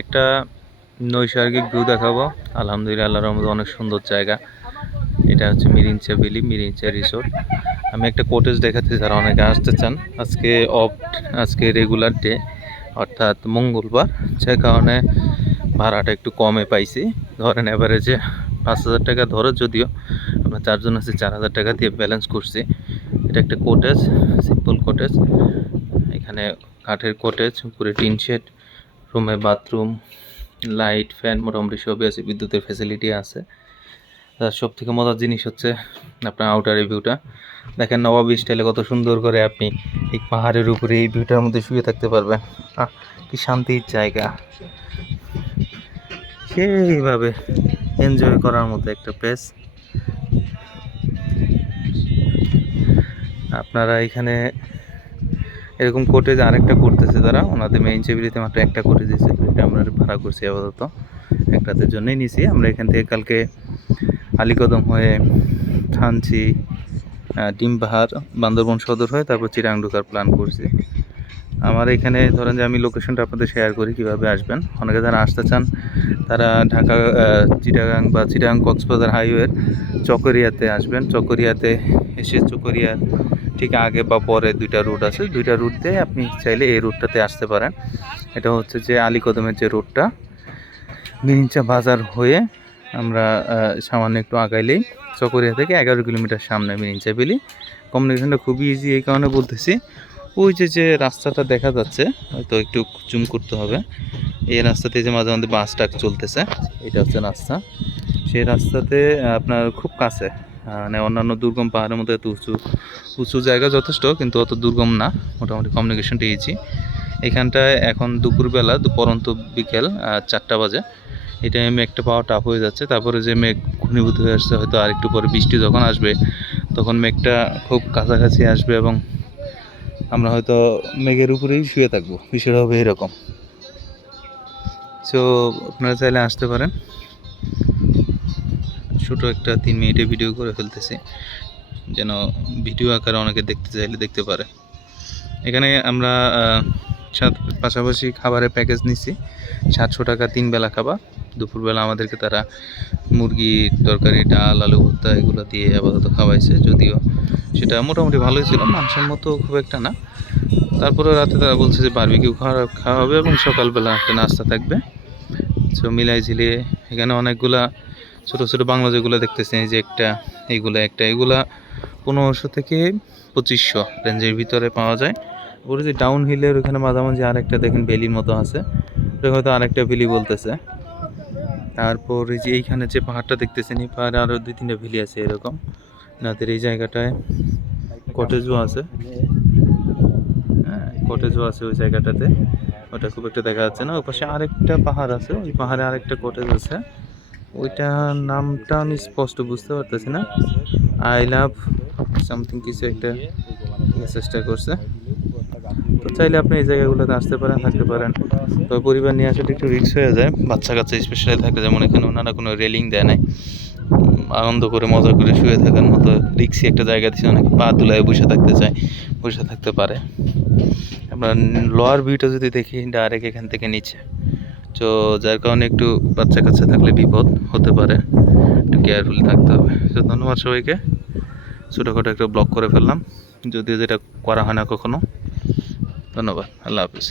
একটা নৈসর্গিক ভিউ দেখাবো। আলহামদুলিল্লাহ রহমতে অনেক সুন্দর জায়গা। এটা হচ্ছে মিরিঞ্চা ভ্যালি, মিরিঞ্চা রিসোর্ট আমি একটা কোটেজ দেখাচ্ছি, যারা অনেকে আসতে চান। আজকে অফ আজকে রেগুলার ডে অর্থাৎ মঙ্গলবার। যে কারণে ভাড়াটা একটু কমে পাইছি। ধরেন অ্যাভারেজে পাঁচ হাজার টাকা ধরো যদিও আমরা চারজন আছি, চার হাজার টাকা দিয়ে ব্যালেন্স করছি। এটা একটা কোটেজ সিম্পল কোটেজ এখানে কাঠের কোটেজ উপরে tin shed room bathroom, light, fan, মোটামুটি সবই আছে, বিদ্যুতের ফ্যাসিলিটি আছে। তার সব থেকে মজার জিনিস হচ্ছে আপনার আউটার ভিউটা দেখেন নবাবী স্টাইলে কত সুন্দর করে আপনি এই পাহাড়ের উপরে এই ভিউটার মধ্যে শুয়ে থাকতে পারবেন। কি শান্তির জায়গা। সেইভাবে এনজয় করার মতো একটা প্লেস আপনারা এখানে এরকম কোটেজ আরেকটা করতেছে তারা। ওনাদের মেইন চেবিলিতে মাত্র একটা কোটেজ দিয়েছে। এটা আমরা ভাড়া করছি আপাতত। এক রাতের জন্যই নিছি। আমরা এখান থেকে কালকে আলীকদম হয়ে আহ, ডিম পাহাড় বান্দরবন সদর হয়ে তারপর চিরাং ঢোকার প্ল্যান করছি। আমার এখানে ধরেন যে আমি লোকেশনটা আপনাদের শেয়ার করি কীভাবে আসবেন। অনেকে যারা আসতে চান তারা ঢাকা চিটাগাং বা চিটাগাং কক্সবাজার হাইওয়ের চকরিয়াতে আসবেন। চকরিয়াতে এসে চকরিয়ার ঠিক আগে বা পরে দুইটা রুট আছে। দুইটা রুট দিয়ে আপনি চাইলে এই রুটটাতে আসতে পারেন। এটা হচ্ছে যে আলীকদমের যে রুটটা মিরিঞ্চা বাজার হয়ে আমরা সামান্য একটু আগাইলেই চকরিয়া থেকে এগারো কিলোমিটার সামনে মিরিঞ্চা বেলি। কমিউনিকেশনটা খুবই ইজি এই কারণে বলতেছি। ওই যে যে রাস্তাটা দেখা যাচ্ছে, হয়তো একটু জুম করতে হবে। এই রাস্তাতে যে মাঝে মাঝে বাস ট্রাক চলতেছে, এটা হচ্ছে রাস্তা। সেই রাস্তাতে আপনার খুব কাছে মানে অন্যান্য দুর্গম পাহাড়ের মধ্যে এত উঁচু উঁচু জায়গা যথেষ্ট, কিন্তু অত দুর্গম না। মোটামুটি কমিউনিকেশনটা ইজি এখানটায় এখন দুপুরবেলা পরন্ত বিকেল চারটা বাজে। এই টাইমে একটা পাওয়া টাফ হয়ে যাচ্ছে। তারপরে যে মেঘ ঘনীভূত হয়ে আসছে, হয়তো আরেকটু পরে বৃষ্টি যখন আসবে, তখন মেঘটা খুব কাছাকাছি আসবে এবং আমরা হয়তো মেঘের উপরেই শুয়ে থাকব। বিষয়টা হবে এরকম। সো আপনারা চাইলে আসতে পারেন। ছোটো একটা তিন মিনিটে ভিডিও করে ফেলতেছি। যেন ভিডিও আকারে অনেকে দেখতে চাইলে দেখতে পারে। এখানে আমরা সাথ পাশাপাশি খাবারের প্যাকেজ নিচ্ছি সাতশো টাকা তিন বেলা খাবার। দুপুরবেলা আমাদেরকে তারা মুরগি, তরকারি, ডাল, আলু ভর্তা এগুলো দিয়ে আপাতত খাওয়াইছে। যদিও সেটা মোটামুটি ভালোই ছিল মাংসের মতো খুব একটা না। তারপরে রাতে তারা বলছে যে বারবিকিউ খাওয়া খাওয়া হবে এবং সকালবেলা একটা নাস্তা থাকবে। সো মিলাই ঝিলিয়ে এখানে অনেকগুলা ছোটো ছোটো বাংলা যেগুলো দেখতেছি, এই যে একটা, এইগুলা একটা, এগুলা পনেরোশো থেকে পঁচিশশো রেঞ্জের ভিতরে পাওয়া যায়। ওপরে যে ডাউন হিলের ওখানে মাঝামাঝি আরেকটা দেখেন বেলির মতো আছে। ওটা হয়তো আরেকটা ভ্যালি বলতেছে। তারপর এই যে এইখানে যে পাহাড়টা দেখতেছেন, এই পাহাড়ে আরও দুই তিনটা ভ্যালি আছে এরকম। নাদের এই জায়গাটায় কটেজও আছে। হ্যাঁ কটেজও আছে ওই জায়গাটাতে। ওটা খুব একটা দেখা যাচ্ছে না। ওই পাশে আরেকটা পাহাড় আছে, ওই পাহাড়ে আরেকটা কটেজ আছে। ওইটা নামটা আমি স্পষ্ট বুঝতে পারতেছি না। আই লাভ সামথিং কিছু একটা চেষ্টা করছে। তো চাইলে আপনি এই জায়গাগুলোতে আসতে পারেন, থাকতে পারেন। তবে পরিবার নিয়ে আসাটা একটু রিক্স হয়ে যায়। বাচ্চা কাচ্চা স্পেশালি থাকে, যেমন এখানে ওনারা কোনো রেলিং দেয় নাই। আনন্দ করে, মজা করে শুয়ে থাকার মতো রিক্সি একটা জায়গা দিচ্ছে অনেকে পা তুলায় বসে থাকতে চায়, বসে থাকতে পারে। আপনার লোয়ার ভিউটা যদি দেখি ডাইরেক্ট এখান থেকে নিচে। তো যার কারণে একটু বাচ্চা কাচ্চা থাকলে বিপদ হতে পারে। একটু কেয়ারফুলি থাকতে হবে। তো ধন্যবাদ সবাইকে। ছোটোখাটো একটু ব্লক করে ফেললাম। যদিও যেটা করা হয় না কখনো। ধন্যবাদ। আল্লাহ হাফিজ।